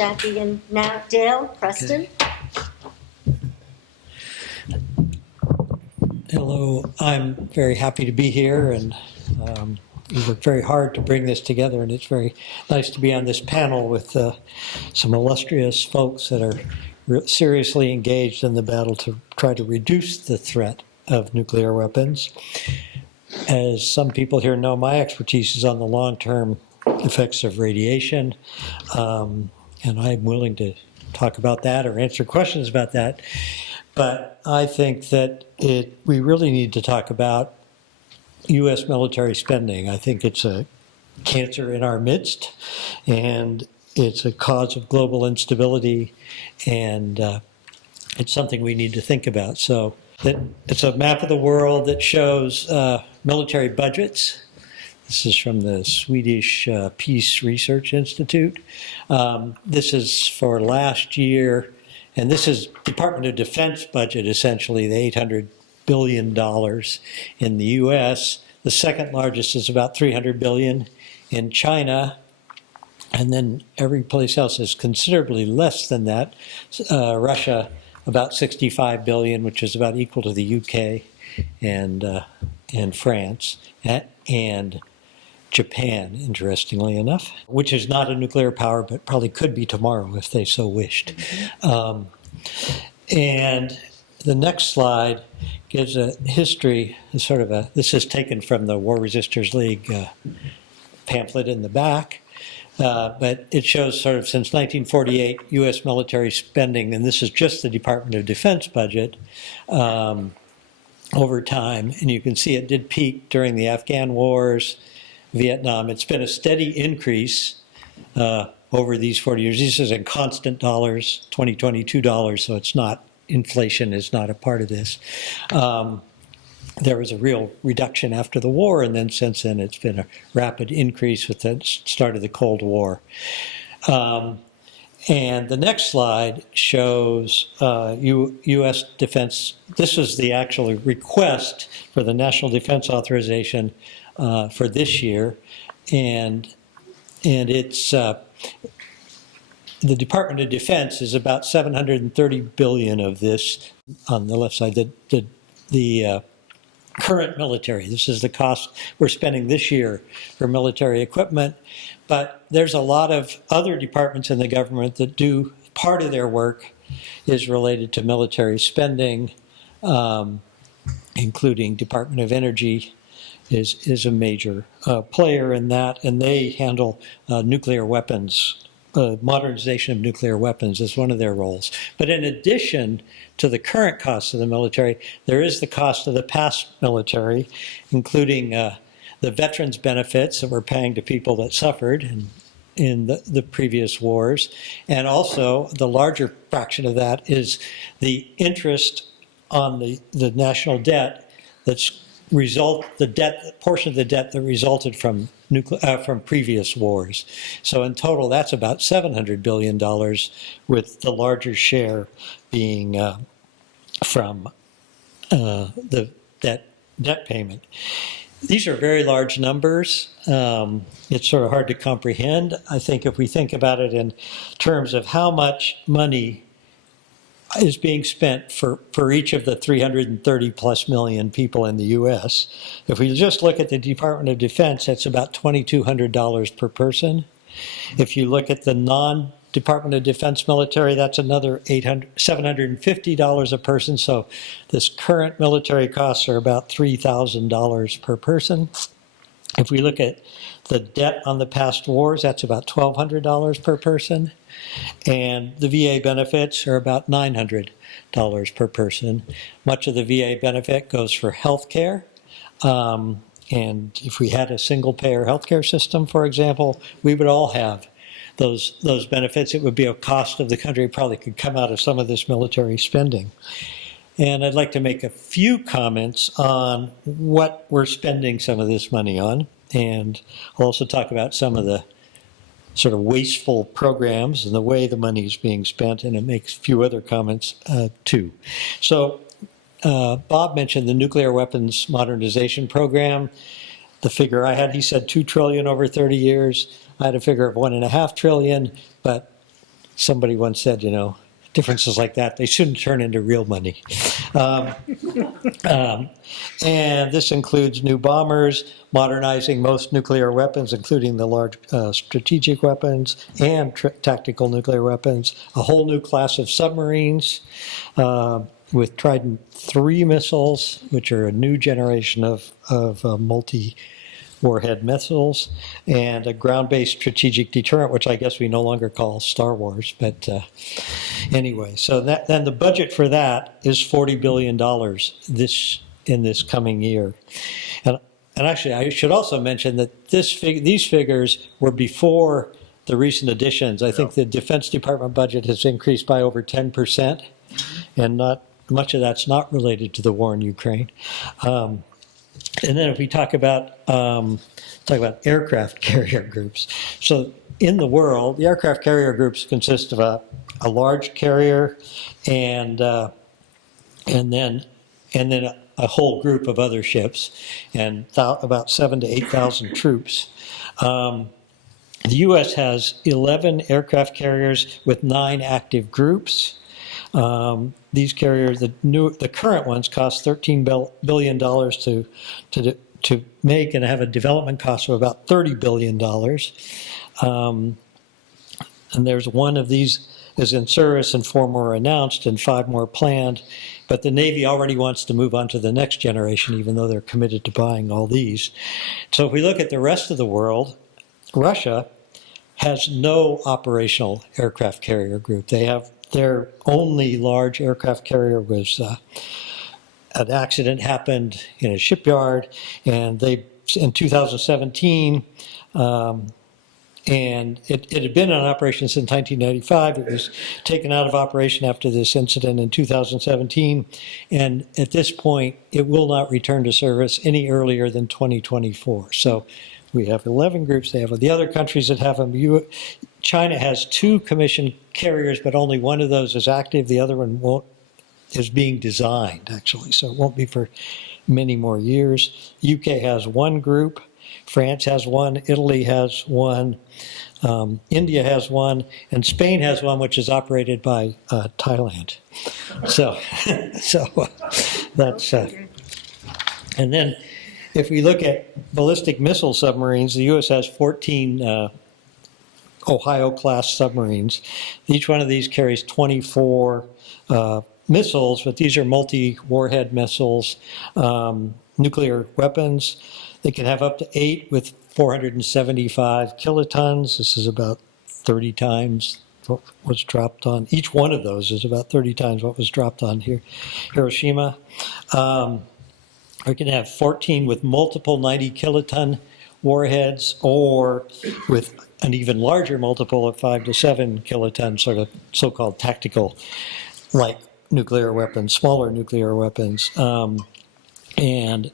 Jackie, and now Dale Preston. Hello, I'm very happy to be here, and we worked very hard to bring this together, and it's very nice to be on this panel with some illustrious folks that are seriously engaged in the battle to try to reduce the threat of nuclear weapons. As some people here know, my expertise is on the long-term effects of radiation, and I'm willing to talk about that or answer questions about that. But I think that we really need to talk about U.S. military spending. I think it's a cancer in our midst, and it's a cause of global instability, and it's something we need to think about. So it's a map of the world that shows military budgets. This is from the Swedish Peace Research Institute. This is for last year. And this is Department of Defense budget, essentially, the $800 billion in the U.S. The second largest is about $300 billion in China. And then every place else is considerably less than that. Russia, about $65 billion, which is about equal to the U.K. and France. And Japan, interestingly enough, which is not a nuclear power, but probably could be tomorrow if they so wished. And the next slide gives a history, this is taken from the War Resisters League pamphlet in the back, but it shows sort of since 1948 U.S. military spending, and this is just the Department of Defense budget, over time. And you can see it did peak during the Afghan wars, Vietnam. It's been a steady increase over these 40 years. This is in constant dollars, 2022 dollars, so it's not, inflation is not a part of this. There was a real reduction after the war, and then since then it's been a rapid increase with the start of the Cold War. And the next slide shows U.S. defense. This is the actual request for the National Defense Authorization for this year, and it's the Department of Defense is about $730 billion of this. On the left side, the current military. This is the cost we're spending this year for military equipment, but there's a lot of other departments in the government that do, part of their work is related to military spending, including Department of Energy is a major player in that, and they handle nuclear weapons. Modernization of nuclear weapons is one of their roles. But in addition to the current costs of the military, there is the cost of the past military, including the veterans benefits that we're paying to people that suffered in the previous wars. And also the larger fraction of that is the interest on the national debt that's portion of the debt that resulted from previous wars. So in total, that's about $700 billion, with the larger share being from the debt payment. These are very large numbers. It's sort of hard to comprehend. I think if we think about it in terms of how much money is being spent for each of the 330 plus million people in the U.S. If we just look at the Department of Defense, that's about $2,200 per person. If you look at the non-Department of Defense military, that's another $750 a person. So this current military costs are about $3,000 per person. If we look at the debt on the past wars, that's about $1,200 per person. And the VA benefits are about $900 per person. Much of the VA benefit goes for health care. And if we had a single-payer healthcare system, for example, we would all have those benefits. It would be a cost of the country. It probably could come out of some of this military spending. And I'd like to make a few comments on what we're spending some of this money on. And I'll also talk about some of the sort of wasteful programs and the way the money is being spent, and it makes a few other comments too. So Bob mentioned the nuclear weapons modernization program. The figure I had, he said $2 trillion over 30 years. I had a figure of $1.5 trillion, but somebody once said, differences like that, they shouldn't turn into real money. Um, and this includes new bombers, modernizing most nuclear weapons, including the large strategic weapons and tactical nuclear weapons, a whole new class of submarines with Trident III missiles, which are a new generation of multi-warhead missiles, and a ground-based strategic deterrent, which I guess we no longer call Star Wars. But anyway, so then the budget for that is $40 billion in this coming year. And actually, I should also mention that these figures were before the recent additions. I think the Defense Department budget has increased by over 10%, and not much of that's not related to the war in Ukraine. And then if we talk about aircraft carrier groups, so in the world, the aircraft carrier groups consist of a large carrier and then a whole group of other ships, and about 7,000 to 8,000 troops. The U.S. has 11 aircraft carriers with 9 active groups. These carriers, the current ones, cost $13 billion to make and have a development cost of about $30 billion. And there's one of these is in service and 4 more announced and 5 more planned. But the Navy already wants to move on to the next generation, even though they're committed to buying all these. So if we look at the rest of the world, Russia has no operational aircraft carrier group. They have their only large aircraft carrier was an accident happened in a shipyard, and in 2017. And it had been in operation since 1995. It was taken out of operation after this incident in 2017. And at this point, it will not return to service any earlier than 2024. So we have 11 groups. They have the other countries that have them. China has 2 commissioned carriers, but only one of those is active. The other one is being designed, actually. So it won't be for many more years. UK has 1 group. France has 1, Italy has 1, India has 1, and Spain has 1, which is operated by Thailand. So that's, and then if we look at ballistic missile submarines, the U.S. has 14 Ohio-class submarines. Each one of these carries 24 missiles, but these are multi-warhead missiles, nuclear weapons. They can have up to 8 with 475 kilotons. This is about 30 times what was dropped on. Each one of those is about 30 times what was dropped on Hiroshima. We can have 14 with multiple 90 kiloton warheads, or with an even larger multiple of 5 to 7 kiloton, sort of so-called tactical, like nuclear weapons, smaller nuclear weapons. And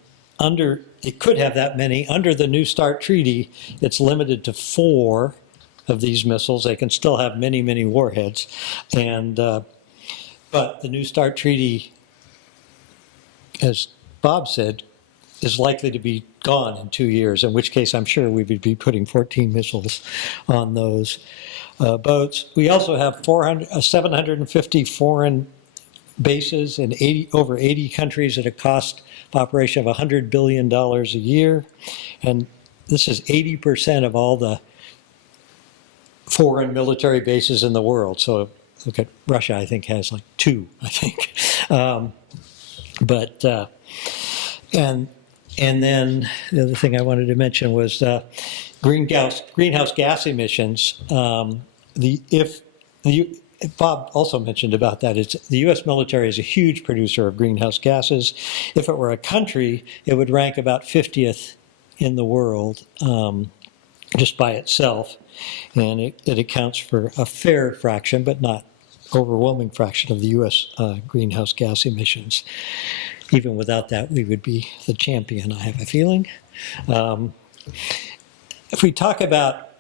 it could have that many. Under the New START treaty, it's limited to 4 of these missiles. They can still have many, many warheads. But the New START treaty, as Bob said, is likely to be gone in 2 years, in which case I'm sure we would be putting 14 missiles on those boats. We also have 750 foreign bases in over 80 countries at a cost of operation of $100 billion a year. And this is 80% of all the foreign military bases in the world. So look at Russia, I think, has like 2, I think. And then the other thing I wanted to mention was greenhouse gas emissions. Bob also mentioned about that. The U.S. military is a huge producer of greenhouse gases. If it were a country, it would rank about 50th in the world just by itself. And it accounts for a fair fraction, but not overwhelming fraction of the U.S. Greenhouse gas emissions. Even without that, we would be the champion, I have a feeling. If we talk about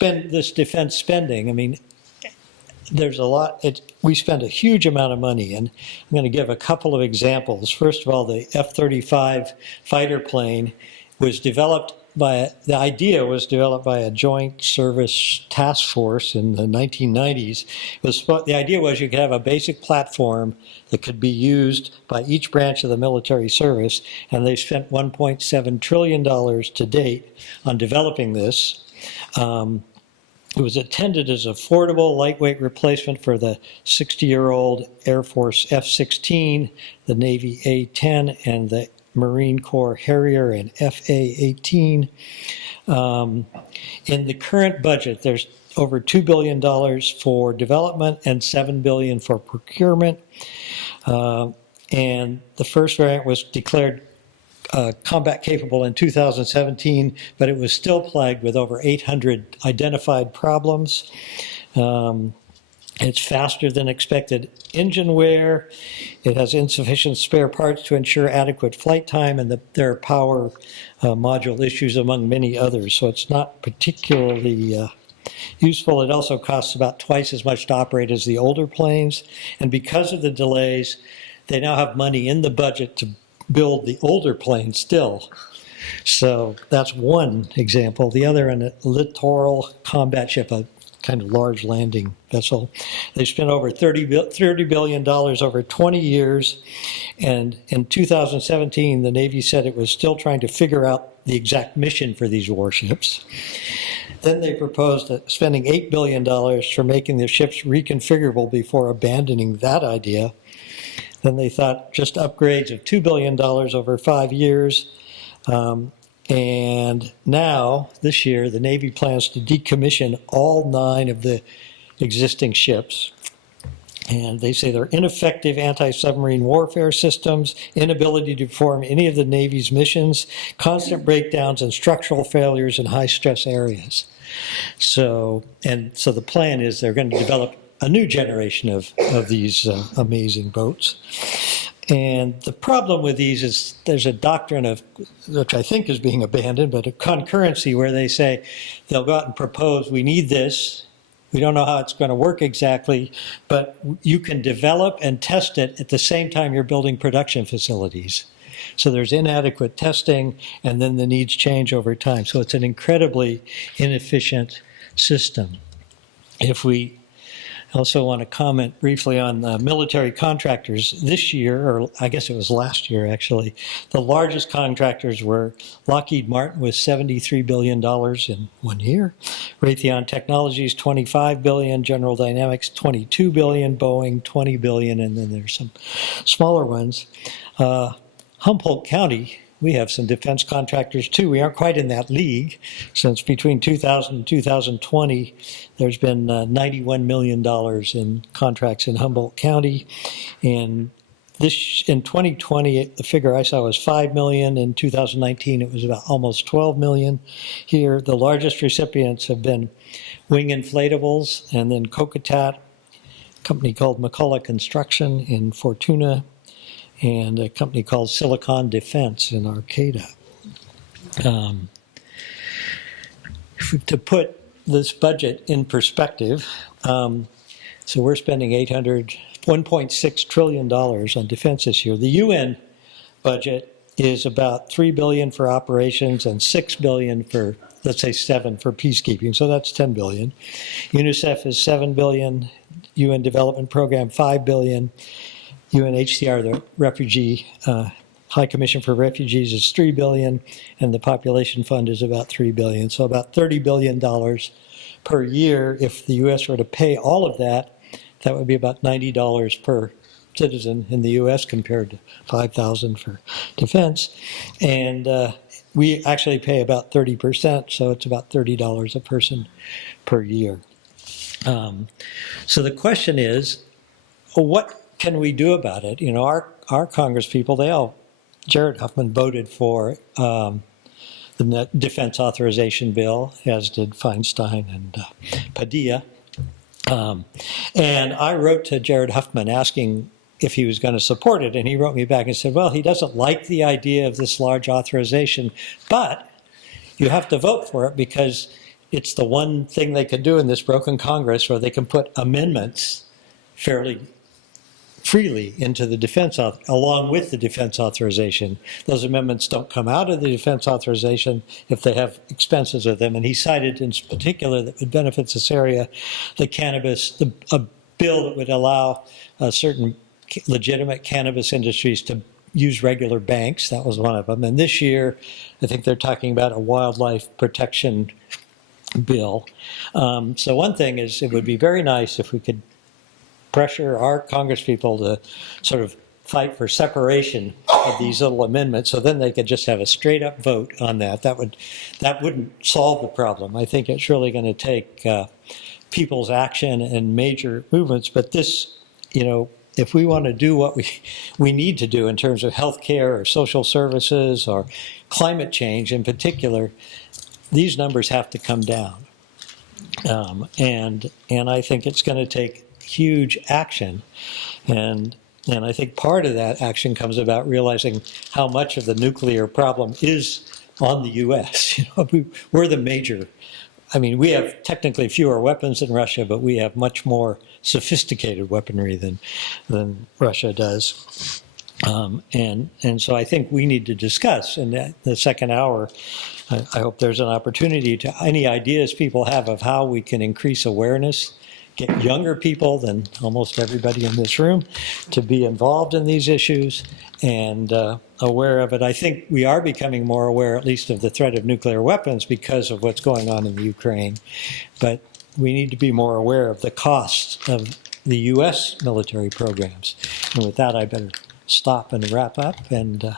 this defense spending, I mean, there's a lot. We spend a huge amount of money, and I'm going to give a couple of examples. First of all, the F-35 fighter plane was developed the idea was developed by a joint service task force in the 1990s. The idea was you could have a basic platform that could be used by each branch of the military service, and they spent $1.7 trillion to date on developing this. It was intended as affordable, lightweight replacement for the 60-year-old Air Force F-16, the Navy A-10, and the Marine Corps Harrier and FA-18. In the current budget, there's over $2 billion for development and $7 billion for procurement. And the first variant was declared combat capable in 2017, but it was still plagued with over 800 identified problems. It's faster than expected engine wear. It has insufficient spare parts to ensure adequate flight time, and there are power module issues among many others. So it's not particularly useful. It also costs about twice as much to operate as the older planes. And because of the delays, they now have money in the budget to build the older planes still. So that's one example. The other, in a littoral combat ship, a kind of large landing vessel. They spent over $30 billion over 20 years. And in 2017, the Navy said it was still trying to figure out the exact mission for these warships. Then they proposed spending $8 billion for making the ships reconfigurable before abandoning that idea. Then they thought just upgrades of $2 billion over 5 years. And now, this year, the Navy plans to decommission all 9 of the existing ships. And they say they're ineffective anti-submarine warfare systems, inability to perform any of the Navy's missions, constant breakdowns and structural failures in high-stress areas. So the plan is they're going to develop a new generation of these amazing boats. And the problem with these is there's a doctrine of, which I think is being abandoned, but a concurrency where they say they'll go out and propose, we need this, we don't know how it's going to work exactly, but you can develop and test it at the same time you're building production facilities. So there's inadequate testing, and then the needs change over time. So it's an incredibly inefficient system. If we also want to comment briefly on military contractors. This year, or I guess it was last year actually, the largest contractors were Lockheed Martin with $73 billion in 1 year, Raytheon Technologies $25 billion, General Dynamics $22 billion, Boeing $20 billion, and then there's some smaller ones. Humboldt County, we have some defense contractors too. We aren't quite in that league, since between 2000 and 2020, there's been $91 million in contracts in Humboldt County. And in 2020, the figure I saw was $5 million. In 2019, it was about almost $12 million here. The largest recipients have been Wing Inflatables, and then Cocatat, a company called McCullough Construction in Fortuna, and a company called Silicon Defense in Arcata. To put this budget in perspective, so we're spending $1.6 trillion on defense this year. The UN budget is about $3 billion for operations and $6 billion for, let's say, 7 for peacekeeping. So that's $10 billion. UNICEF is $7 billion. UN Development Program $5 billion. UNHCR, the Refugee High Commission for Refugees, is $3 billion, and the Population Fund is about $3 billion. So about $30 billion per year. If the U.S. were to pay all of that, that would be about $90 per citizen in the U.S. compared to $5,000 for defense. And we actually pay about 30%, so it's about $30 a person per year. So the question is, what can we do about it? You know, our Congress people, Jared Huffman voted for the defense authorization bill, as did Feinstein and Padilla. And I wrote to Jared Huffman asking if he was going to support it, and he wrote me back and said, well, he doesn't like the idea of this large authorization, but you have to vote for it because it's the one thing they can do in this broken Congress where they can put amendments fairly freely into the defense, along with the defense authorization. Those amendments don't come out of the defense authorization if they have expenses with them. And he cited in particular that would benefit this area, the cannabis, a bill that would allow certain legitimate cannabis industries to use regular banks. That was one of them. And this year, I think they're talking about a wildlife protection bill. So one thing is, it would be very nice if we could pressure our congresspeople to sort of fight for separation of these little amendments, so then they could just have a straight up vote on that. That wouldn't solve the problem. I think it's really going to take people's action and major movements. But this, if we want to do what we need to do in terms of health care or social services or climate change in particular, these numbers have to come down. And I think it's going to take huge action. And I think part of that action comes about realizing how much of the nuclear problem is on the U.S. We're the major. I mean, we have technically fewer weapons than Russia, but we have much more sophisticated weaponry than Russia does. And so I think we need to discuss in the second hour. I hope there's an opportunity to any ideas people have of how we can increase awareness, get younger people than almost everybody in this room to be involved in these issues and aware of it. I think we are becoming more aware, at least, of the threat of nuclear weapons because of what's going on in the Ukraine. But we need to be more aware of the costs of the U.S. military programs. And with that, I better stop and wrap up. And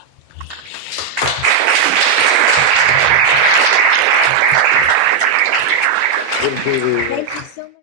Thank you so much.